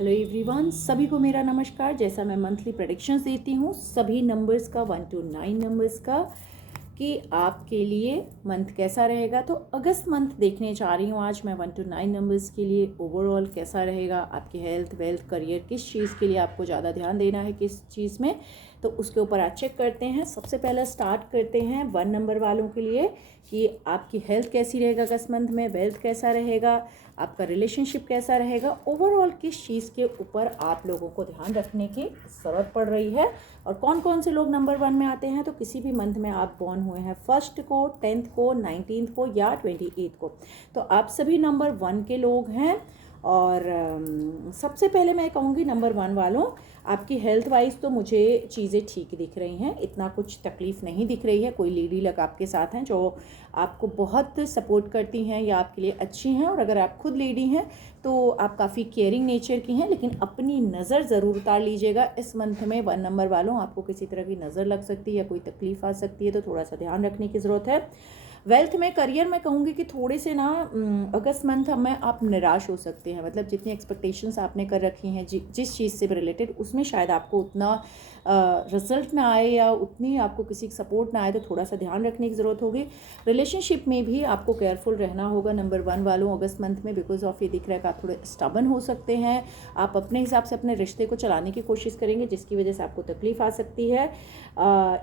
Hello everyone, सभी को मेरा नमस्कार। जैसा मैं मंथली प्रेडिक्शंस देती हूँ सभी नंबर्स का 1 to 9 नंबर्स का कि आपके लिए मंथ कैसा रहेगा। तो अगस्त मंथ देखने जा रही हूँ आज मैं 1 to 9 नंबर्स के लिए ओवरऑल कैसा रहेगा। आपकी हेल्थ, वेल्थ, करियर, किस चीज़ के लिए आपको ज़्यादा ध्यान देना है, किस चीज़ में, तो उसके ऊपर आज चेक करते हैं। सबसे पहले स्टार्ट करते हैं 1 नंबर वालों के लिए कि आपकी हेल्थ कैसी रहेगा अगस्त मंथ में, वेल्थ कैसा रहेगा, आपका रिलेशनशिप कैसा रहेगा, ओवरऑल किस चीज़ के ऊपर आप लोगों को ध्यान रखने की ज़रूरत पड़ रही है और कौन कौन से लोग नंबर 1 में आते हैं। तो किसी भी मंथ में आप बॉर्न हुए हैं 1 को, 10 को, 19 को या 28 को, तो आप सभी नंबर 1 के लोग हैं। और सबसे पहले मैं कहूँगी नंबर 1 वालों, आपकी हेल्थ वाइज तो मुझे चीज़ें ठीक दिख रही हैं, इतना कुछ तकलीफ़ नहीं दिख रही है। कोई लेडी लग आपके साथ हैं जो आपको बहुत सपोर्ट करती हैं या आपके लिए अच्छी हैं, और अगर आप खुद लेडी हैं तो आप काफ़ी केयरिंग नेचर की हैं। लेकिन अपनी नज़र ज़रूर उतार लीजिएगा इस मंथ में 1 नंबर वालों, आपको किसी तरह की नज़र लग सकती है या कोई तकलीफ़ आ सकती है, तो थोड़ा सा ध्यान रखने की ज़रूरत है। वेल्थ में, करियर में कहूँगी कि थोड़े से ना अगस्त मंथ में आप निराश हो सकते हैं। मतलब जितनी एक्सपेक्टेशंस आपने कर रखी हैं जिस चीज़ से रिलेटेड, उसमें शायद आपको उतना रिजल्ट ना आए या उतनी आपको किसी की सपोर्ट ना आए, तो थोड़ा सा ध्यान रखने की ज़रूरत होगी। रिलेशनशिप में भी आपको केयरफुल रहना होगा नंबर 1 वालों अगस्त मंथ में, बिकॉज ऑफ ये दिख रहा है कि आप थोड़े स्टबन हो सकते हैं। आप अपने हिसाब से अपने रिश्ते को चलाने की कोशिश करेंगे जिसकी वजह से आपको तकलीफ़ आ सकती है।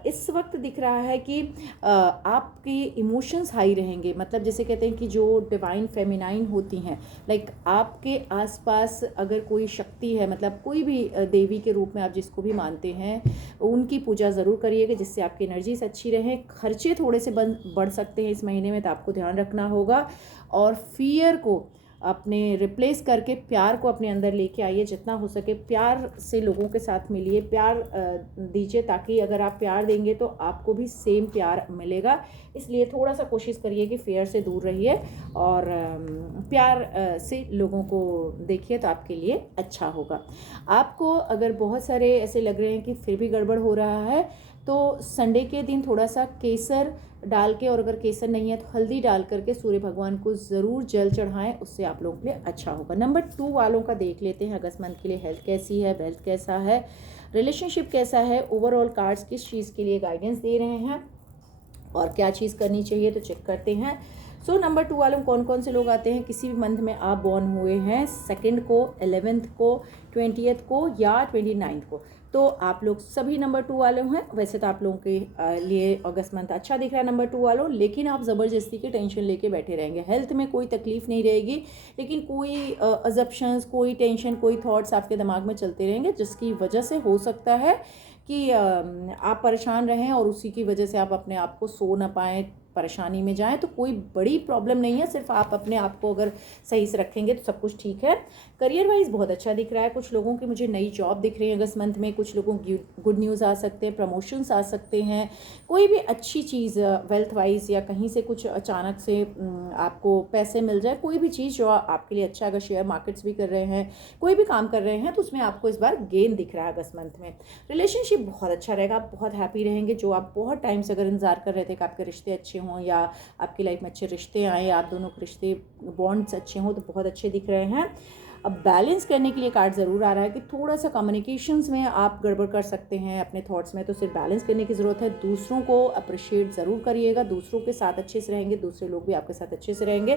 इस वक्त दिख रहा है कि आपकी इमोशंस हाई रहेंगे। मतलब जैसे कहते हैं कि जो डिवाइन फेमिनाइन होती हैं, लाइक आपके आसपास अगर कोई शक्ति है, मतलब कोई भी देवी के रूप में आप जिसको भी मानते हैं, उनकी पूजा ज़रूर करिएगा जिससे आपकी एनर्जीज अच्छी रहें। खर्चे थोड़े से बढ़ सकते हैं इस महीने में, तो आपको ध्यान रखना होगा। और फियर को अपने रिप्लेस करके प्यार को अपने अंदर लेके आइए। जितना हो सके प्यार से लोगों के साथ मिलिए, प्यार दीजिए, ताकि अगर आप प्यार देंगे तो आपको भी सेम प्यार मिलेगा। इसलिए थोड़ा सा कोशिश करिए कि फेयर से दूर रहिए और प्यार से लोगों को देखिए, तो आपके लिए अच्छा होगा। आपको अगर बहुत सारे ऐसे लग रहे हैं कि फिर भी गड़बड़ हो रहा है, तो संडे के दिन थोड़ा सा केसर डाल के, और अगर केसर नहीं है तो हल्दी डाल करके सूर्य भगवान को ज़रूर जल चढ़ाएं, उससे आप लोगों के लिए अच्छा होगा। नंबर 2 वालों का देख लेते हैं अगस्त मंथ के लिए। हेल्थ कैसी है, वेल्थ कैसा है, रिलेशनशिप कैसा है, ओवरऑल कार्ड्स किस चीज़ के लिए गाइडेंस दे रहे हैं और क्या चीज़ करनी चाहिए, तो चेक करते हैं। सो नंबर 2 वालों कौन कौन से लोग आते हैं। किसी भी मंथ में आप बॉर्न हुए हैं 2 को, 11 को, 20 को या 29 को, तो आप लोग सभी नंबर 2 वाले हैं। वैसे तो आप लोगों के लिए अगस्त मंथ अच्छा दिख रहा है नंबर 2 वालों, लेकिन आप ज़बरदस्ती की टेंशन लेके बैठे रहेंगे। हेल्थ में कोई तकलीफ नहीं रहेगी, लेकिन कोई अजप्शंस, कोई टेंशन, कोई थॉट्स आपके दिमाग में चलते रहेंगे, जिसकी वजह से हो सकता है कि आप परेशान रहें और उसी की वजह से आप अपने आप को सो ना पाएँ, परेशानी में जाएं। तो कोई बड़ी प्रॉब्लम नहीं है, सिर्फ आप अपने आप को अगर सही से रखेंगे तो सब कुछ ठीक है। करियर वाइज बहुत अच्छा दिख रहा है। कुछ लोगों की मुझे नई जॉब दिख रही है अगस्त मंथ में, कुछ लोगों की गुड न्यूज़ आ सकते हैं, प्रमोशंस आ सकते हैं, कोई भी अच्छी चीज़ वेल्थ वाइज या कहीं से कुछ अचानक से आपको पैसे मिल जाए, कोई भी चीज़ जो आपके लिए अच्छा। अगर शेयर मार्केट्स भी कर रहे हैं, कोई भी काम कर रहे हैं, तो उसमें आपको इस बार गेन दिख रहा है अगस्त मंथ में। रिलेशनशिप बहुत अच्छा रहेगा, आप बहुत हैप्पी रहेंगे। जो आप बहुत टाइम से अगर इंतजार कर रहे थे कि आपके रिश्ते अच्छे हों या आपकी लाइफ में अच्छे रिश्ते आए, आप दोनों के रिश्ते बॉन्ड्स अच्छे हों, तो बहुत अच्छे दिख रहे हैं। अब बैलेंस करने के लिए कार्ड ज़रूर आ रहा है कि थोड़ा सा कम्युनिकेशंस में आप गड़बड़ कर सकते हैं अपने थॉट्स में, तो सिर्फ बैलेंस करने की ज़रूरत है। दूसरों को अप्रिशिएट ज़रूर करिएगा, दूसरों के साथ अच्छे से रहेंगे, दूसरे लोग भी आपके साथ अच्छे से रहेंगे।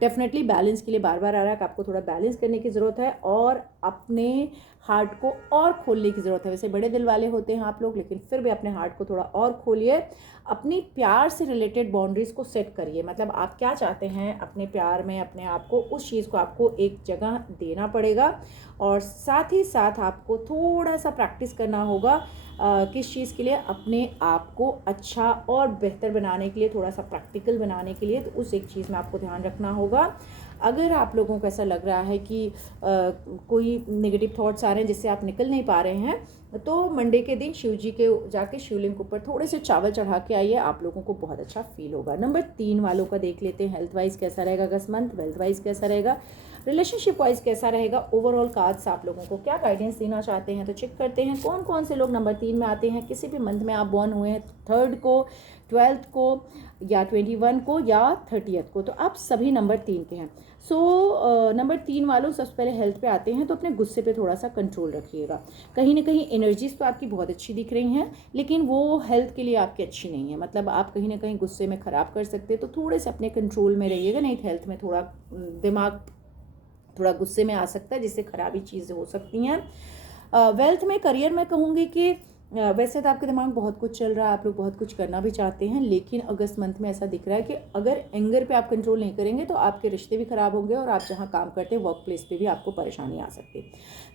डेफिनेटली बैलेंस के लिए बार बार आ रहा है कि आपको थोड़ा बैलेंस करने की ज़रूरत है और अपने हार्ट को और खोलने की ज़रूरत है। वैसे बड़े दिल वाले होते हैं आप लोग, लेकिन फिर भी अपने हार्ट को थोड़ा और खोलिए। अपनी प्यार से रिलेटेड बाउंड्रीज़ को सेट करिए। मतलब आप क्या चाहते हैं अपने प्यार में, अपने आप को, उस चीज़ को आपको एक जगह देना पड़ेगा। और साथ ही साथ आपको थोड़ा सा प्रैक्टिस करना होगा किस चीज़ के लिए, अपने आप को अच्छा और बेहतर बनाने के लिए, थोड़ा सा प्रैक्टिकल बनाने के लिए। तो उस एक चीज़ में आपको ध्यान रखना होगा। अगर आप लोगों को ऐसा लग रहा है कि कोई नेगेटिव थॉट्स आ रहे हैं जिससे आप निकल नहीं पा रहे हैं, तो मंडे के दिन शिव जी के जाके शिवलिंग के ऊपर थोड़े से चावल चढ़ा के आइए, आप लोगों को बहुत अच्छा फील होगा। नंबर 3 वालों का देख लेते हैं। हेल्थ वाइज कैसा रहेगा अगस्त मंथ, वेल्थ वाइज कैसा रहेगा, रिलेशनशिप वाइज कैसा रहेगा, ओवरऑल कार्ड्स आप लोगों को क्या गाइडेंस देना चाहते हैं, तो चेक करते हैं कौन कौन से लोग नंबर 3 में आते हैं। किसी भी मंथ में आप बॉर्न हुए हैं 3 को, 12 को या 21 को या 30 को, तो आप सभी नंबर 3 के हैं। नंबर 3 वालों सबसे पहले हेल्थ पे आते हैं, तो अपने गुस्से पे थोड़ा सा कंट्रोल रखिएगा। कहीं ना कहीं एनर्जीज तो आपकी बहुत अच्छी दिख रही हैं, लेकिन वो हेल्थ के लिए आपकी अच्छी नहीं है, मतलब आप कहीं ना कहीं गुस्से में ख़राब कर सकते हैं, तो थोड़े से अपने कंट्रोल में रहिएगा, नहीं तो हेल्थ में थोड़ा दिमाग थोड़ा गुस्से में आ सकता है, जिससे ख़राबी चीज़ें हो सकती हैं। वेल्थ में, करियर में कहूँगी कि वैसे तो आपके दिमाग बहुत कुछ चल रहा है, आप लोग बहुत कुछ करना भी चाहते हैं, लेकिन अगस्त मंथ में ऐसा दिख रहा है कि अगर एंगर पे आप कंट्रोल नहीं करेंगे तो आपके रिश्ते भी ख़राब होंगे और आप जहाँ काम करते हैं वर्क प्लेस पे भी आपको परेशानी आ सकती है।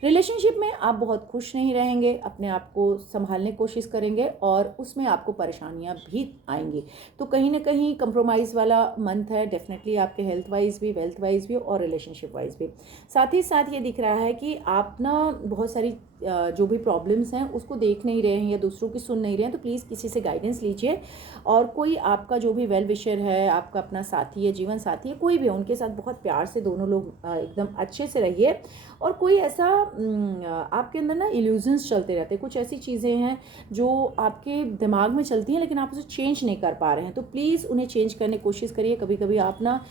रिलेशनशिप में आप बहुत खुश नहीं रहेंगे, अपने आप को संभालने की कोशिश करेंगे और उसमें आपको परेशानियाँ भी आएंगी। तो कहीं ना कहीं कंप्रोमाइज़ वाला मंथ है डेफिनेटली, आपके हेल्थ वाइज भी, वेल्थ वाइज भी और रिलेशनशिप वाइज भी। साथ ही साथ ये दिख रहा है कि आप ना बहुत सारी जो भी प्रॉब्लम्स हैं उसको देख नहीं रहे हैं या दूसरों की सुन नहीं रहे हैं, तो प्लीज़ किसी से गाइडेंस लीजिए, और कोई आपका जो भी वेल विशर है, आपका अपना साथी है, जीवन साथी है, कोई भी, उनके साथ बहुत प्यार से दोनों लोग एकदम अच्छे से रहिए। और कोई ऐसा आपके अंदर ना इल्यूजन्स चलते रहते हैं, कुछ ऐसी चीज़ें हैं जो आपके दिमाग में चलती हैं लेकिन आप उसे चेंज नहीं कर पा रहे हैं, तो प्लीज़ उन्हें चेंज करने की कोशिश करिए। कभी कभी आप ना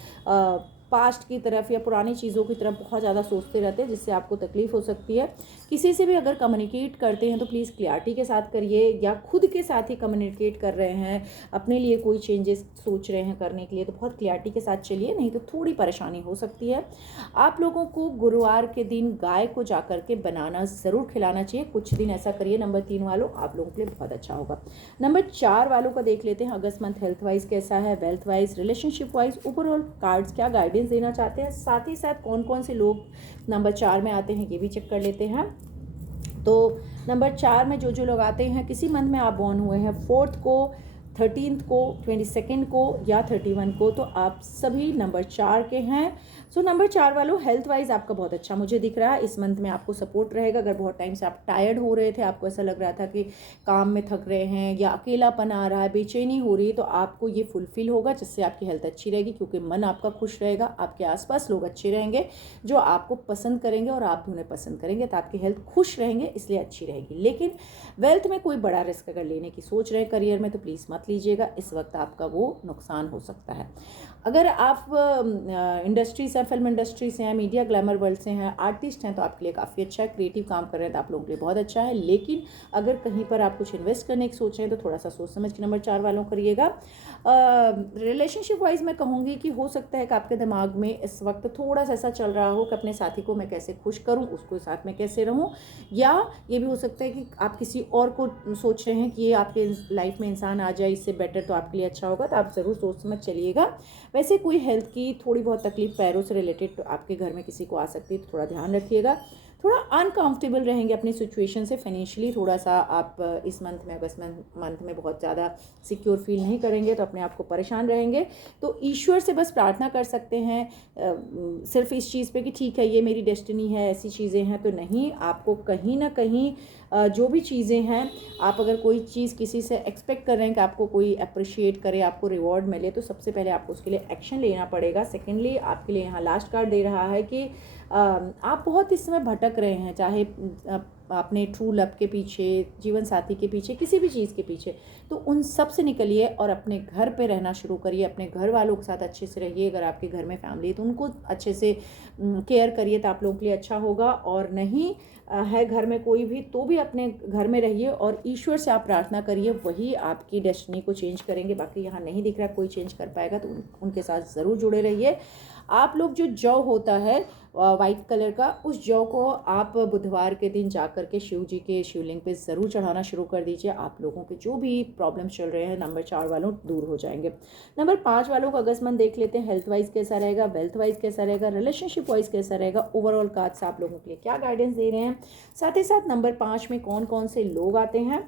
पास्ट की तरफ या पुरानी चीज़ों की तरफ बहुत ज़्यादा सोचते रहते हैं, जिससे आपको तकलीफ़ हो सकती है। किसी से भी अगर कम्युनिकेट करते हैं तो प्लीज़ क्लियरिटी के साथ करिए, या खुद के साथ ही कम्युनिकेट कर रहे हैं, अपने लिए कोई चेंजेस सोच रहे हैं करने के लिए, तो बहुत क्लियरिटी के साथ चलिए, नहीं तो थोड़ी परेशानी हो सकती है। आप लोगों को गुरुवार के दिन गाय को जा कर के बनाना ज़रूर खिलाना चाहिए, कुछ दिन ऐसा करिए। नंबर 3 वालों, आप लोगों के लिए बहुत अच्छा होगा। नंबर 4 वालों का देख लेते हैं अगस्त मंथ हेल्थ वाइज कैसा है, wealth wise, relationship wise, overall cards क्या गाइडेंस देना चाहते हैं, साथ ही साथ कौन कौन से लोग नंबर 4 में आते हैं ये भी चेक कर लेते हैं। तो नंबर 4 में जो लोग आते हैं, किसी मंथ में आप बॉर्न हुए हैं 4th को, 13th को, 22nd को या 31 को, तो आप सभी नंबर 4 के हैं। नंबर 4 वालों, हेल्थ वाइज आपका बहुत अच्छा मुझे दिख रहा है, इस मंथ में आपको सपोर्ट रहेगा। अगर बहुत टाइम से आप टायर्ड हो रहे थे, आपको ऐसा लग रहा था कि काम में थक रहे हैं या अकेलापन आ रहा है, बेचैनी हो रही है, तो आपको ये फुलफिल होगा, जिससे आपकी हेल्थ अच्छी रहेगी, क्योंकि मन आपका खुश रहेगा, आपके आसपास लोग अच्छे रहेंगे जो आपको पसंद करेंगे और आप भी उन्हें पसंद करेंगे, तो आपकी हेल्थ खुश रहेंगे, इसलिए अच्छी रहेगी। लेकिन वेल्थ में कोई बड़ा रिस्क अगर लेने की सोच रहे हैं करियर में, तो प्लीज़ मत लीजिएगा, इस वक्त आपका वो नुकसान हो सकता है। अगर आप इंडस्ट्री से, फिल्म इंडस्ट्री से हैं, मीडिया ग्लैमर वर्ल्ड से हैं, आर्टिस्ट हैं, तो आपके लिए काफ़ी अच्छा है, क्रिएटिव काम कर रहे हैं तो आप लोगों के लिए बहुत अच्छा है। लेकिन अगर कहीं पर आप कुछ इन्वेस्ट करने की सोच रहे हैं तो थोड़ा सा सोच समझ के नंबर 4 वालों करिएगा। रिलेशनशिप वाइज मैं कहूँगी कि हो सकता है कि आपके दिमाग में इस वक्त थोड़ा सा ऐसा चल रहा हो कि अपने साथी को मैं कैसे खुश करूँ, उसको साथ में कैसे रहूँ, या ये भी हो सकता है कि आप किसी और को सोच रहे हैं कि ये आपके लाइफ में इंसान आ जाए, इससे बेटर तो आपके लिए अच्छा होगा, तो आप ज़रूर सोच समझ चलिएगा। वैसे कोई हेल्थ की थोड़ी बहुत तकलीफ पैरों से रिलेटेड तो आपके घर में किसी को आ सकती है, तो थोड़ा ध्यान रखिएगा। थोड़ा अनकंफर्टेबल रहेंगे अपनी सिचुएशन से, फाइनेंशियली थोड़ा सा आप इस मंथ में, अगस्त मंथ में बहुत ज़्यादा सिक्योर फील नहीं करेंगे, तो अपने आप को परेशान रहेंगे। तो ईश्वर से बस प्रार्थना कर सकते हैं सिर्फ इस चीज़ पे कि ठीक है ये मेरी डेस्टिनी है, ऐसी चीज़ें हैं, तो नहीं, आपको कहीं ना कहीं जो भी चीज़ें हैं, आप अगर कोई चीज़ किसी से एक्सपेक्ट कर रहे हैं कि आपको कोई अप्रिशिएट करे, आपको रिवॉर्ड मिले, तो सबसे पहले आपको उसके लिए एक्शन लेना पड़ेगा। सेकेंडली, आपके लिए यहाँ लास्ट कार्ड दे रहा है कि आप बहुत इस समय भटक रहे हैं, चाहे अपने ट्रू लव के पीछे, जीवन साथी के पीछे, किसी भी चीज़ के पीछे, तो उन सब से निकलिए और अपने घर पे रहना शुरू करिए, अपने घर वालों के साथ अच्छे से रहिए। अगर आपके घर में फैमिली है तो उनको अच्छे से केयर करिए, तो आप लोगों के लिए अच्छा होगा। और नहीं है घर में कोई भी, तो भी अपने घर में रहिए और ईश्वर से आप प्रार्थना करिए, वही आपकी डेस्टिनी को चेंज करेंगे। बाकी यहाँ नहीं दिख रहा कोई चेंज कर पाएगा, तो उनके साथ ज़रूर जुड़े रहिए। आप लोग जो जौ होता है वाइट कलर का, उस जौ को आप बुधवार के दिन जा कर के शिव जी के शिवलिंग पे ज़रूर चढ़ाना शुरू कर दीजिए। आप लोगों के जो भी प्रॉब्लम चल रहे हैं नंबर 4 वालों दूर हो जाएंगे। नंबर 5 वालों का अगस्त मंथ देख लेते हैं, हेल्थ वाइज कैसा रहेगा, वेल्थ वाइज कैसा रहेगा, रिलेशनशिप वाइज कैसा रहेगा, ओवरऑल कार्ड्स आप लोगों के लिए क्या गाइडेंस दे रहे हैं। साथ ही साथ नंबर 5 में कौन कौन से लोग आते हैं,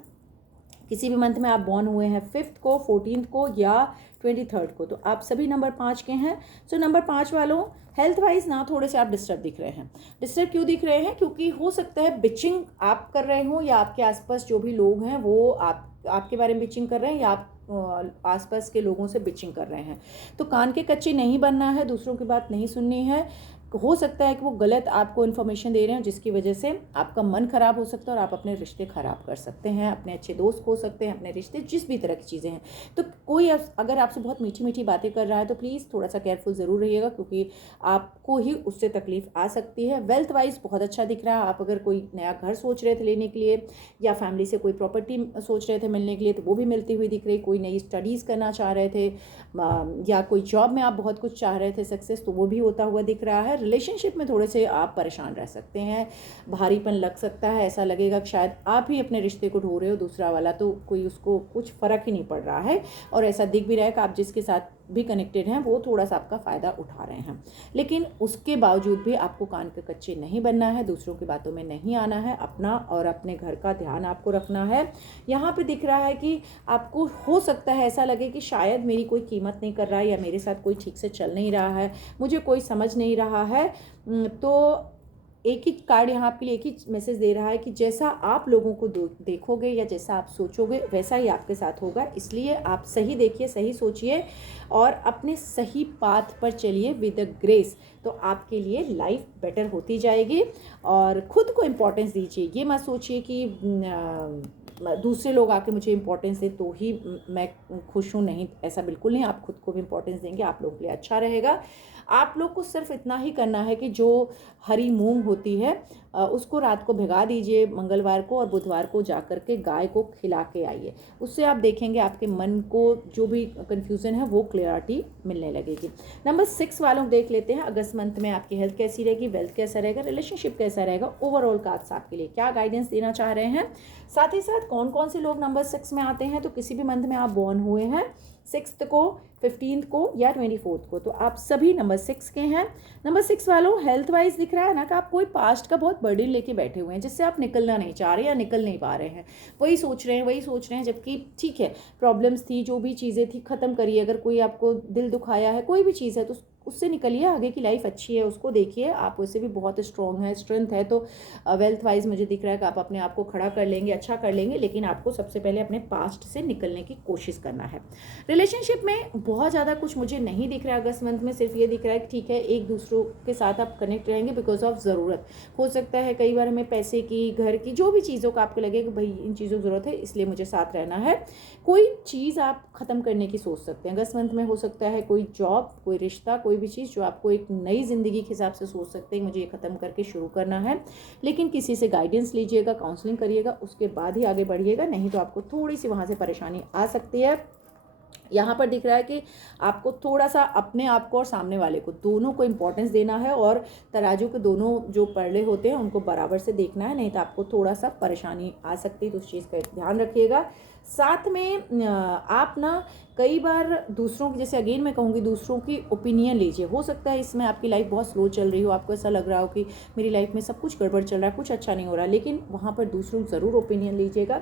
किसी भी मंथ में आप बॉर्न हुए हैं 5th को, 14th को या 23rd को, तो आप सभी नंबर 5 के हैं। नंबर 5 वालों, हेल्थ वाइज ना थोड़े से आप डिस्टर्ब दिख रहे हैं। डिस्टर्ब क्यों दिख रहे हैं? क्योंकि हो सकता है बिचिंग आप कर रहे हो, या आपके आसपास जो भी लोग हैं वो आपके बारे में बिचिंग कर रहे हैं, या आप आसपास के लोगों से बिचिंग कर रहे हैं। तो कान के कच्चे नहीं बनना है, दूसरों की बात नहीं सुननी है। हो सकता है कि वो गलत आपको इन्फॉर्मेशन दे रहे हैं, जिसकी वजह से आपका मन ख़राब हो सकता है और आप अपने रिश्ते ख़राब कर सकते हैं, अपने अच्छे दोस्त खो सकते हैं, अपने रिश्ते, जिस भी तरह की चीज़ें हैं। तो कोई अगर आपसे बहुत मीठी मीठी बातें कर रहा है तो प्लीज़ थोड़ा सा केयरफुल ज़रूर रहिएगा, क्योंकि आपको ही उससे तकलीफ़ आ सकती है। वेल्थ वाइज बहुत अच्छा दिख रहा है। आप अगर कोई नया घर सोच रहे थे लेने के लिए, या फैमिली से कोई प्रॉपर्टी सोच रहे थे मिलने के लिए, तो वो भी मिलती हुई दिख रही। कोई नई स्टडीज़ करना चाह रहे थे, या कोई जॉब में आप बहुत कुछ चाह रहे थे सक्सेस, तो वो भी होता हुआ दिख रहा है। रिलेशनशिप में थोड़े से आप परेशान रह सकते हैं, भारीपन लग सकता है, ऐसा लगेगा कि शायद आप ही अपने रिश्ते को ढो रहे हो, दूसरा वाला तो कोई उसको कुछ फ़र्क ही नहीं पड़ रहा है। और ऐसा दिख भी रहा है कि आप जिसके साथ भी कनेक्टेड हैं वो थोड़ा सा आपका फ़ायदा उठा रहे हैं। लेकिन उसके बावजूद भी आपको कान के कच्चे नहीं बनना है, दूसरों की बातों में नहीं आना है, अपना और अपने घर का ध्यान आपको रखना है। यहाँ पे दिख रहा है कि आपको हो सकता है ऐसा लगे कि शायद मेरी कोई कीमत नहीं कर रहा है, या मेरे साथ कोई ठीक से चल नहीं रहा है, मुझे कोई समझ नहीं रहा है। तो एक ही कार्ड यहाँ आपके लिए एक ही मैसेज दे रहा है कि जैसा आप लोगों को देखोगे या जैसा आप सोचोगे वैसा ही आपके साथ होगा। इसलिए आप सही देखिए, सही सोचिए और अपने सही पाथ पर चलिए विद द ग्रेस। तो आपके लिए लाइफ बेटर होती जाएगी। और ख़ुद को इम्पोर्टेंस दीजिए। ये मत सोचिए कि दूसरे लोग आके मुझे इम्पोर्टेंस दे तो ही मैं खुश हूँ, नहीं, ऐसा बिल्कुल नहीं। आप खुद को भी इम्पोर्टेंस देंगे, आप लोगों के लिए अच्छा रहेगा। आप लोग को सिर्फ इतना ही करना है कि जो हरी मूंग होती है उसको रात को भिगा दीजिए मंगलवार को, और बुधवार को जा कर के गाय को खिला के आइए। उससे आप देखेंगे आपके मन को जो भी कन्फ्यूज़न है वो क्लियरिटी मिलने लगेगी। नंबर 6 वालों देख लेते हैं, अगस्त मंथ में आपकी हेल्थ कैसी रहेगी, वेल्थ कैसा रहेगा, रिलेशनशिप कैसा रहेगा, ओवरऑल कार्ड्स आपके लिए क्या गाइडेंस देना चाह रहे हैं। साथ ही साथ कौन कौन से लोग नंबर 6 में आते हैं। तो किसी भी मंथ में आप बॉर्न हुए हैं 6 को, 15 को या 24 को, तो आप सभी नंबर 6 के हैं। नंबर 6 वालों हेल्थ वाइज दिख रहा है ना कि आप कोई पास्ट का बहुत बर्डन लेके बैठे हुए हैं, जिससे आप निकलना नहीं चाह रहे या निकल नहीं पा रहे हैं। वही सोच रहे हैं, जबकि ठीक है, प्रॉब्लम्स थी, जो भी चीज़ें थी ख़त्म करिए। अगर कोई आपको दिल दुखाया है, कोई भी चीज़ है, तो उससे निकलिए। आगे की लाइफ अच्छी है, उसको देखिए। आप वैसे भी बहुत स्ट्रॉन्ग है, स्ट्रेंथ है। तो वेल्थ वाइज मुझे दिख रहा है कि आप अपने आप को खड़ा कर लेंगे, अच्छा कर लेंगे। लेकिन आपको सबसे पहले अपने पास्ट से निकलने की कोशिश करना है। रिलेशनशिप में बहुत ज़्यादा कुछ मुझे नहीं दिख रहा है अगस्त मंथ में। सिर्फ ये दिख रहा है कि ठीक है, एक दूसरों के साथ आप कनेक्ट रहेंगे बिकॉज ऑफ ज़रूरत। हो सकता है कई बार हमें पैसे की, घर की, जो भी चीज़ों का आपको लगे कि भाई इन चीज़ों की ज़रूरत है, इसलिए मुझे साथ रहना है। कोई चीज़ आप ख़त्म करने की सोच सकते हैं अगस्त मंथ में। हो सकता है कोई जॉब, कोई रिश्ता, कोई भी चीज़ जो आपको एक नई ज़िंदगी के हिसाब से सोच सकते हैं, मुझे ये ख़त्म करके शुरू करना है। लेकिन किसी से गाइडेंस लीजिएगा, काउंसलिंग करिएगा, उसके बाद ही आगे बढ़िएगा, नहीं तो आपको थोड़ी सी वहाँ से परेशानी आ सकती है। यहाँ पर दिख रहा है कि आपको थोड़ा सा अपने आप को और सामने वाले को, दोनों को इम्पोर्टेंस देना है, और तराजू के दोनों जो पड़े होते हैं उनको बराबर से देखना है, नहीं तो आपको थोड़ा सा परेशानी आ सकती है। तो उस चीज़ का ध्यान रखिएगा। साथ में आप ना कई बार दूसरों की, जैसे अगेन मैं कहूँगी, दूसरों की ओपिनियन लीजिए। हो सकता है इसमें आपकी लाइफ बहुत स्लो चल रही हो, आपको ऐसा लग रहा हो कि मेरी लाइफ में सब कुछ गड़बड़ चल रहा है, कुछ अच्छा नहीं हो रहा, लेकिन वहाँ पर दूसरों की ज़रूर ओपिनियन लीजिएगा,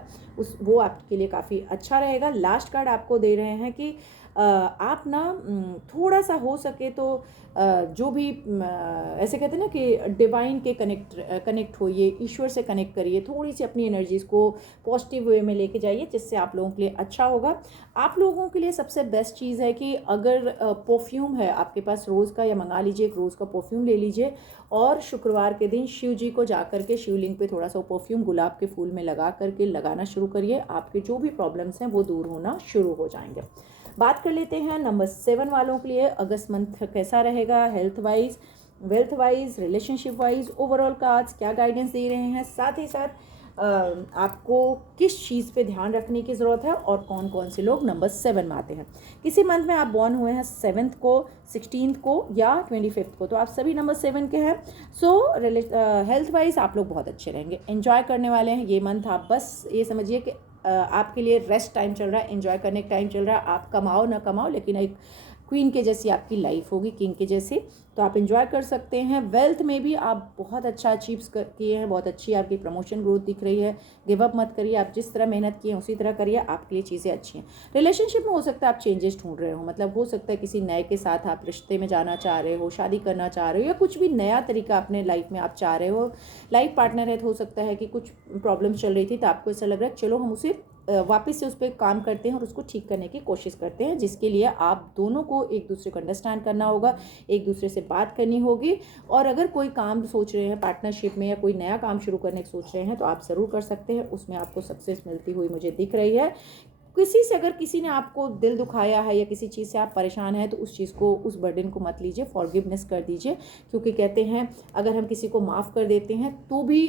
वो आपके लिए काफ़ी अच्छा रहेगा। लास्ट कार्ड आपको दे रहे हैं कि आप ना थोड़ा सा हो सके तो जो भी ऐसे कहते हैं ना कि डिवाइन के कनेक्ट होइए, ईश्वर से कनेक्ट करिए, थोड़ी सी अपनी एनर्जीज़ को पॉजिटिव वे में लेके जाइए, जिससे आप लोगों के लिए अच्छा होगा। आप लोगों के लिए सबसे बेस्ट चीज़ है कि अगर परफ्यूम है आपके पास रोज़ का, या मंगा लीजिए, एक रोज़ का परफ्यूम ले लीजिए, और शुक्रवार के दिन शिव जी को जा करके शिवलिंग पे थोड़ा सा परफ्यूम गुलाब के फूल में लगा करके लगाना शुरू करिए। आपके जो भी प्रॉब्लम्स हैं वो दूर होना शुरू हो जाएंगे। बात कर लेते हैं नंबर 7 वालों के लिए अगस्त मंथ कैसा रहेगा, health wise, wealth wise, relationship wise, overall cards क्या गाइडेंस दे रहे हैं। साथ ही साथ आपको किस चीज़ पे ध्यान रखने की ज़रूरत है, और कौन कौन से लोग नंबर 7 में आते हैं। किसी मंथ में आप बॉर्न हुए हैं 7th को, 16th को या 25th को, तो आप सभी नंबर 7 के हैं। सो हेल्थ वाइज आप लोग बहुत अच्छे रहेंगे, एंजॉय करने वाले हैं ये मंथ। आप बस ये समझिए कि आपके लिए रेस्ट टाइम चल रहा है, एंजॉय करने का टाइम चल रहा है। आप कमाओ ना कमाओ, लेकिन एक क्वीन के जैसी आपकी लाइफ होगी, किंग के जैसी, तो आप एंजॉय कर सकते हैं। वेल्थ में भी आप बहुत अच्छा अचीव किए हैं, बहुत अच्छी आपकी प्रमोशन ग्रोथ दिख रही है। गिव अप मत करिए, आप जिस तरह मेहनत किए हैं उसी तरह करिए, आपके लिए चीज़ें अच्छी हैं। रिलेशनशिप में हो सकता है आप चेंजेस ढूंढ रहे हो, मतलब हो सकता है किसी नए के साथ आप रिश्ते में जाना चाह रहे हो, शादी करना चाह रहे हो, या कुछ भी नया तरीका अपने लाइफ में आप चाह रहे हो। लाइफ पार्टनर है तो हो सकता है कि कुछ प्रॉब्लम्स चल रही थी, तो आपको ऐसा लग रहा है चलो हम उसे वापस से उस पर काम करते हैं और उसको ठीक करने की कोशिश करते हैं, जिसके लिए आप दोनों को एक दूसरे को अंडरस्टैंड करना होगा, एक दूसरे से बात करनी होगी। और अगर कोई काम सोच रहे हैं पार्टनरशिप में या कोई नया काम शुरू करने की सोच रहे हैं तो आप ज़रूर कर सकते हैं, उसमें आपको सक्सेस मिलती हुई मुझे दिख रही है। किसी से अगर किसी ने आपको दिल दुखाया है या किसी चीज़ से आप परेशान हैं तो उस चीज़ को, उस बर्डन को मत लीजिए, फॉरगिवनेस कर दीजिए। क्योंकि कहते हैं अगर हम किसी को माफ़ कर देते हैं तो भी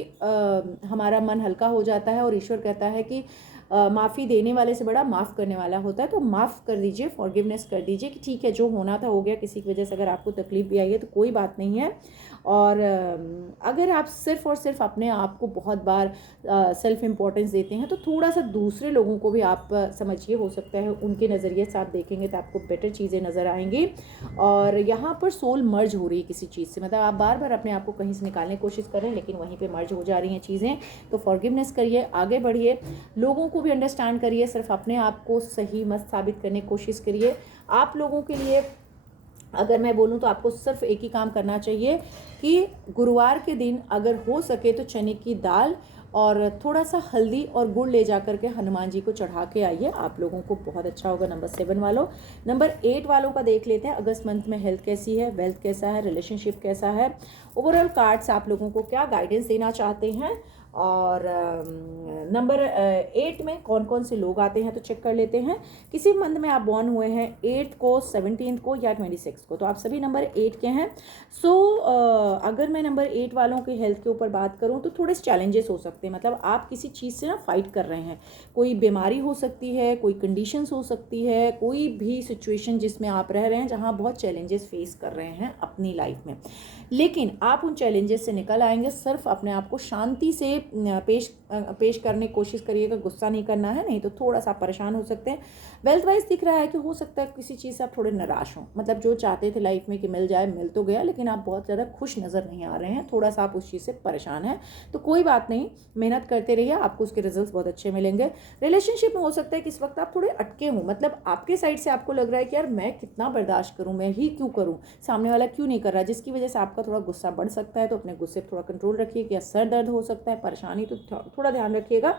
हमारा मन हल्का हो जाता है, और ईश्वर कहता है कि माफ़ी देने वाले से बड़ा माफ़ करने वाला होता है। तो माफ़ कर दीजिए, फॉरगिवनेस कर दीजिए कि ठीक है, जो होना था हो गया। किसी की वजह से अगर आपको तकलीफ भी आई है तो कोई बात नहीं है। और अगर आप सिर्फ़ और सिर्फ अपने आप को बहुत बार सेल्फ इम्पोर्टेंस देते हैं तो थोड़ा सा दूसरे लोगों को भी आप समझिए, हो सकता है उनके नज़रिए से आप देखेंगे तो आपको बेटर चीज़ें नज़र आएंगी। और यहाँ पर सोल मर्ज हो रही है किसी चीज़ से, मतलब आप बार बार अपने आप को कहीं से निकालने की कोशिश कर रहे हैं लेकिन वहीं पर मर्ज हो जा रही हैं चीज़ें। तो फॉरगिवनेस करिए, आगे बढ़िए, लोगों को भी अंडरस्टैंड करिए, सिर्फ अपने आप को सही मत साबित करने की कोशिश करिए। आप लोगों के लिए अगर मैं बोलूँ तो आपको सिर्फ एक ही काम करना चाहिए कि गुरुवार के दिन अगर हो सके तो चने की दाल और थोड़ा सा हल्दी और गुड़ ले जा करके हनुमान जी को चढ़ा के आइए, आप लोगों को बहुत अच्छा होगा। नंबर 7 वालों, नंबर 8 वालों का देख लेते हैं अगस्त मंथ में हेल्थ कैसी है, वेल्थ कैसा है, रिलेशनशिप कैसा है, ओवरऑल कार्ड्स आप लोगों को क्या गाइडेंस देना चाहते हैं। और नंबर 8 में कौन कौन से लोग आते हैं तो चेक कर लेते हैं। किसी मंथ में आप बॉर्न हुए हैं 8 को, 17 को या 26 को, तो आप सभी नंबर 8 के हैं। सो अगर मैं नंबर 8 वालों के हेल्थ के ऊपर बात करूं तो थोड़े चैलेंजेस हो सकते हैं, मतलब आप किसी चीज़ से ना फाइट कर रहे हैं। कोई बीमारी हो सकती है, कोई कंडीशंस हो सकती है, कोई भी सिचुएशन जिसमें आप रह रहे हैं जहां बहुत चैलेंजेस फेस कर रहे हैं अपनी लाइफ में, लेकिन आप उन चैलेंजेस से निकल आएंगे। सिर्फ अपने आप को शांति से पेश करने की कोशिश करिएगा, गुस्सा नहीं करना है, नहीं तो थोड़ा सा परेशान हो सकते हैं। वेल्थ वाइज दिख रहा है कि हो सकता है किसी चीज़ से आप थोड़े निराश हों, मतलब जो चाहते थे लाइफ में कि मिल जाए, मिल तो गया, लेकिन आप बहुत ज़्यादा खुश नज़र नहीं आ रहे हैं, थोड़ा सा आप उस चीज़ से परेशान हैं। तो कोई बात नहीं, मेहनत करते रहिए, आपको उसके रिजल्ट्स बहुत अच्छे मिलेंगे। रिलेशनशिप में हो सकता है कि इस वक्त आप थोड़े अटके हों, मतलब आपके साइड से आपको लग रहा है कि यार मैं कितना बर्दाश्त करूँ, मैं ही क्यों करूँ, सामने वाला क्यों नहीं कर रहा, जिसकी वजह से आपका थोड़ा गुस्सा बढ़ सकता है। तो अपने गुस्से पर थोड़ा कंट्रोल रखिए, या सर दर्द हो सकता है, परेशानी, तो थोड़ा ध्यान रखिएगा।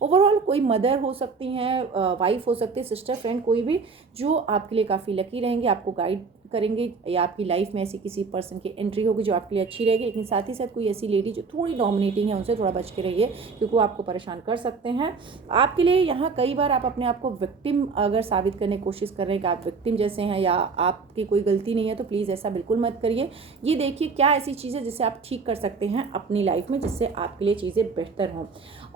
ओवरऑल कोई मदर हो सकती हैं, वाइफ हो सकती है, सिस्टर, फ्रेंड, कोई भी जो आपके लिए काफ़ी लकी रहेंगे, आपको गाइड करेंगे, या आपकी लाइफ में ऐसी किसी पर्सन की एंट्री होगी जो आपके लिए अच्छी रहेगी। लेकिन साथ ही साथ कोई ऐसी लेडी जो थोड़ी डोमिनेटिंग है उनसे थोड़ा बच के रहिए, क्योंकि वो आपको परेशान कर सकते हैं। आपके लिए यहाँ कई बार आप अपने आप को विक्टिम अगर साबित करने की कोशिश कर रहे हैं कि आप विक्टिम जैसे हैं या आपकी कोई गलती नहीं है, तो प्लीज़ ऐसा बिल्कुल मत करिए। ये देखिए क्या ऐसी चीज़ें जिससे आप ठीक कर सकते हैं अपनी लाइफ में, जिससे आपके लिए चीज़ें बेहतर हों।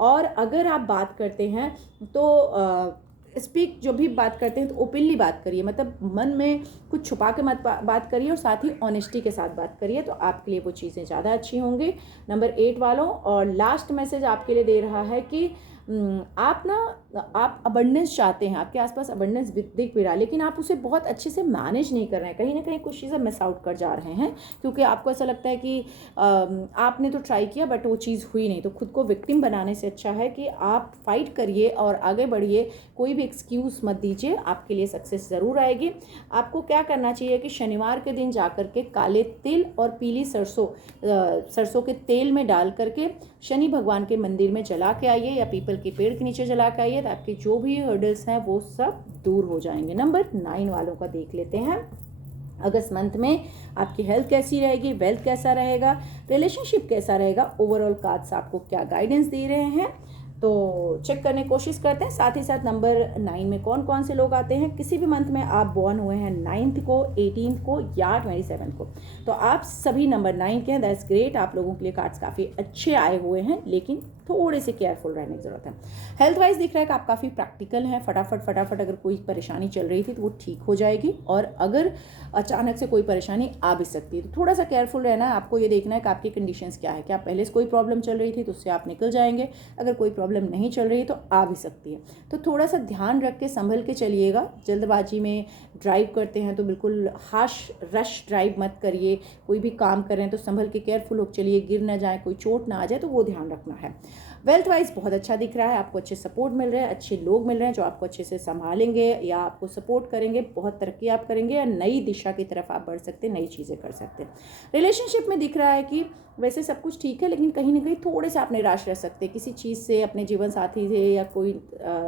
और अगर आप बात करते हैं तो स्पीक, जो भी बात करते हैं तो ओपनली बात करिए, मतलब मन में कुछ छुपा के मत बात करिए, और साथ ही ऑनेस्टी के साथ बात करिए, तो आपके लिए वो चीज़ें ज़्यादा अच्छी होंगी। नंबर 8 वालों, और लास्ट मैसेज आपके लिए दे रहा है कि आप अबंडेंस चाहते हैं, आपके आसपास अबंडेंस दिख भी रहा है, लेकिन आप उसे बहुत अच्छे से मैनेज नहीं कर रहे हैं, कहीं ना कहीं कुछ चीज़ें मिस आउट कर जा रहे हैं, क्योंकि आपको ऐसा लगता है कि आपने तो ट्राई किया बट वो चीज़ हुई नहीं। तो खुद को विक्टिम बनाने से अच्छा है कि आप फाइट करिए और आगे बढ़िए, कोई भी एक्सक्यूज़ मत दीजिए, आपके लिए सक्सेस ज़रूर आएगी। आपको क्या करना चाहिए कि शनिवार के दिन जा कर के काले तिल और पीली सरसों के तेल में डाल करके शनि भगवान के मंदिर में जला के आइए, या पीपल के पेड़ के नीचे जला के आइए, तो आपके जो भी हर्डल्स हैं वो सब दूर हो जाएंगे। नंबर 9 वालों का देख लेते हैं अगस्त मंथ में आपकी हेल्थ कैसी रहेगी, वेल्थ कैसा रहेगा, रिलेशनशिप कैसा रहेगा, ओवरऑल कार्ड्स आपको क्या गाइडेंस दे रहे हैं, तो चेक करने की कोशिश करते हैं। साथ ही साथ नंबर 9 में कौन कौन से लोग आते हैं। किसी भी मंथ में आप बॉर्न हुए हैं 9th को, 18th को या 27th को, तो आप सभी नंबर 9 के हैं। दैट्स ग्रेट, आप लोगों के लिए कार्ड्स काफ़ी अच्छे आए हुए हैं, लेकिन थोड़े से केयरफुल रहने की ज़रूरत है। हेल्थ वाइज दिख रहा है कि आप काफ़ी प्रैक्टिकल हैं, फटाफट अगर कोई परेशानी चल रही थी तो वो ठीक हो जाएगी, और अगर अचानक से कोई परेशानी आ भी सकती है तो थोड़ा सा केयरफुल रहना है। आपको ये देखना है कि आपकी कंडीशंस क्या है, क्या पहले से कोई प्रॉब्लम चल रही थी तो उससे आप निकल जाएंगे, अगर कोई प्रॉब्लम नहीं चल रही है तो आ भी सकती है। तो थोड़ा सा ध्यान रख के संभल के चलिएगा। जल्दबाजी में ड्राइव करते हैं तो बिल्कुल रश ड्राइव मत करिए, कोई भी काम कर रहे हैं तो संभल के केयरफुल होकर चलिए, गिर ना जाए, कोई चोट ना आ जाए, तो वो ध्यान रखना है। वेल्थ वाइज बहुत अच्छा दिख रहा है, आपको अच्छे सपोर्ट मिल रहे हैं, अच्छे लोग मिल रहे हैं जो आपको अच्छे से संभालेंगे या आपको सपोर्ट करेंगे, बहुत तरक्की आप करेंगे या नई दिशा की तरफ आप बढ़ सकते हैं, नई चीज़ें कर सकते हैं। रिलेशनशिप में दिख रहा है कि वैसे सब कुछ ठीक है, लेकिन कहीं ना कहीं थोड़े से आप निराश रह सकते हैं किसी चीज़ से, अपने जीवन साथी से, या कोई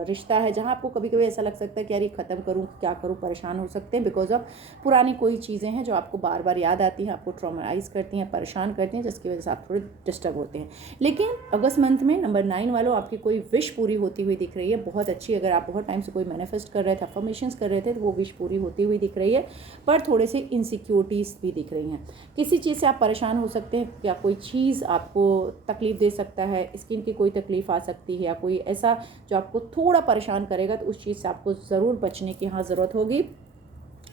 रिश्ता है जहाँ आपको कभी कभी ऐसा लग सकता है कि यार ये ख़त्म करूँ, क्या करूँ, परेशान हो सकते हैं बिकॉज ऑफ पुरानी कोई चीज़ें हैं जो आपको बार बार याद आती हैं, आपको ट्रॉमाटाइज करती हैं, परेशान करती हैं, जिसकी वजह से आप थोड़े डिस्टर्ब होते हैं। लेकिन अगस्त मंथ में नंबर 9 वालों आपकी कोई विश पूरी होती हुई दिख रही है, बहुत अच्छी। अगर आप बहुत टाइम से कोई मैनिफेस्ट कर रहे थे, अफर्मेशंस कर रहे थे, तो वो विश पूरी होती हुई दिख रही है, पर थोड़े से इनसिक्योरिटीज़ भी दिख रही हैं। किसी चीज़ से आप परेशान हो सकते हैं, या कोई चीज़ आपको तकलीफ़ दे सकता है, स्किन की कोई तकलीफ़ आ सकती है, या कोई ऐसा जो आपको थोड़ा परेशान करेगा, तो उस चीज़ से आपको ज़रूर बचने की यहाँ ज़रूरत होगी।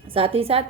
साथ ही साथ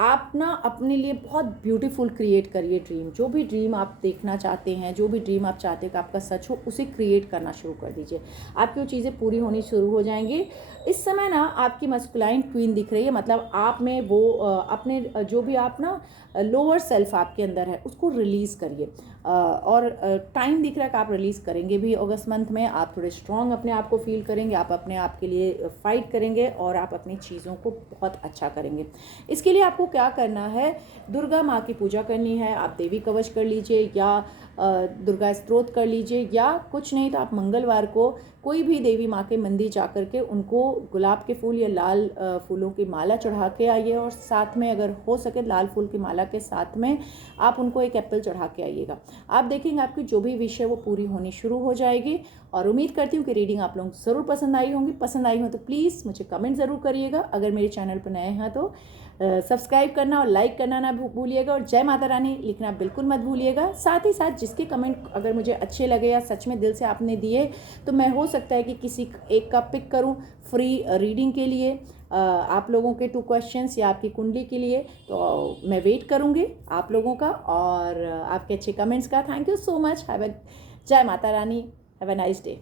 आप ना अपने लिए बहुत ब्यूटीफुल क्रिएट करिए ड्रीम। जो भी ड्रीम आप देखना चाहते हैं, जो भी ड्रीम आप चाहते हैं कि आपका सच हो, उसे क्रिएट करना शुरू कर दीजिए, आपकी वो चीज़ें पूरी होनी शुरू हो जाएंगी। इस समय ना आपकी मस्कुलाइन क्वीन दिख रही है, मतलब आप में वो अपने जो भी आप ना लोअर सेल्फ आपके अंदर है उसको रिलीज़ करिए, और टाइम दिख रहा है कि आप रिलीज़ करेंगे भी अगस्त मंथ में। आप थोड़े स्ट्रॉन्ग अपने आप को फील करेंगे, आप अपने आप के लिए फाइट करेंगे और आप अपनी चीज़ों को बहुत अच्छा करेंगे। इसके लिए आपको क्या करना है, दुर्गा माँ की पूजा करनी है, आप देवी कवच कर लीजिए या दुर्गा स्तोत्र कर लीजिए, या कुछ नहीं तो आप मंगलवार को कोई भी देवी माँ के मंदिर जा कर के उनको गुलाब के फूल या लाल फूलों की माला चढ़ा के आइए, और साथ में अगर हो सके लाल फूल की माला के साथ में आप उनको एक एप्पल चढ़ा के आइएगा। आप देखेंगे आपकी जो भी विश है वो पूरी होनी शुरू हो जाएगी। और उम्मीद करती हूँ कि रीडिंग आप लोगों को ज़रूर पसंद आई होंगी। पसंद आई हो तो प्लीज़ मुझे कमेंट ज़रूर करिएगा। अगर मेरे चैनल पर नए हैं तो सब्सक्राइब करना और लाइक करना ना भूलिएगा, और जय माता रानी लिखना बिल्कुल मत भूलिएगा। साथ ही साथ जिसके कमेंट अगर मुझे अच्छे लगे या सच में दिल से आपने दिए, तो मैं हो सकता है कि किसी एक का पिक करूं फ्री रीडिंग के लिए, आप लोगों के 2 क्वेश्चंस या आपकी कुंडली के लिए। तो मैं वेट करूंगी आप लोगों का और आपके अच्छे कमेंट्स का। Thank you so much. जय माता रानी। Have a nice day.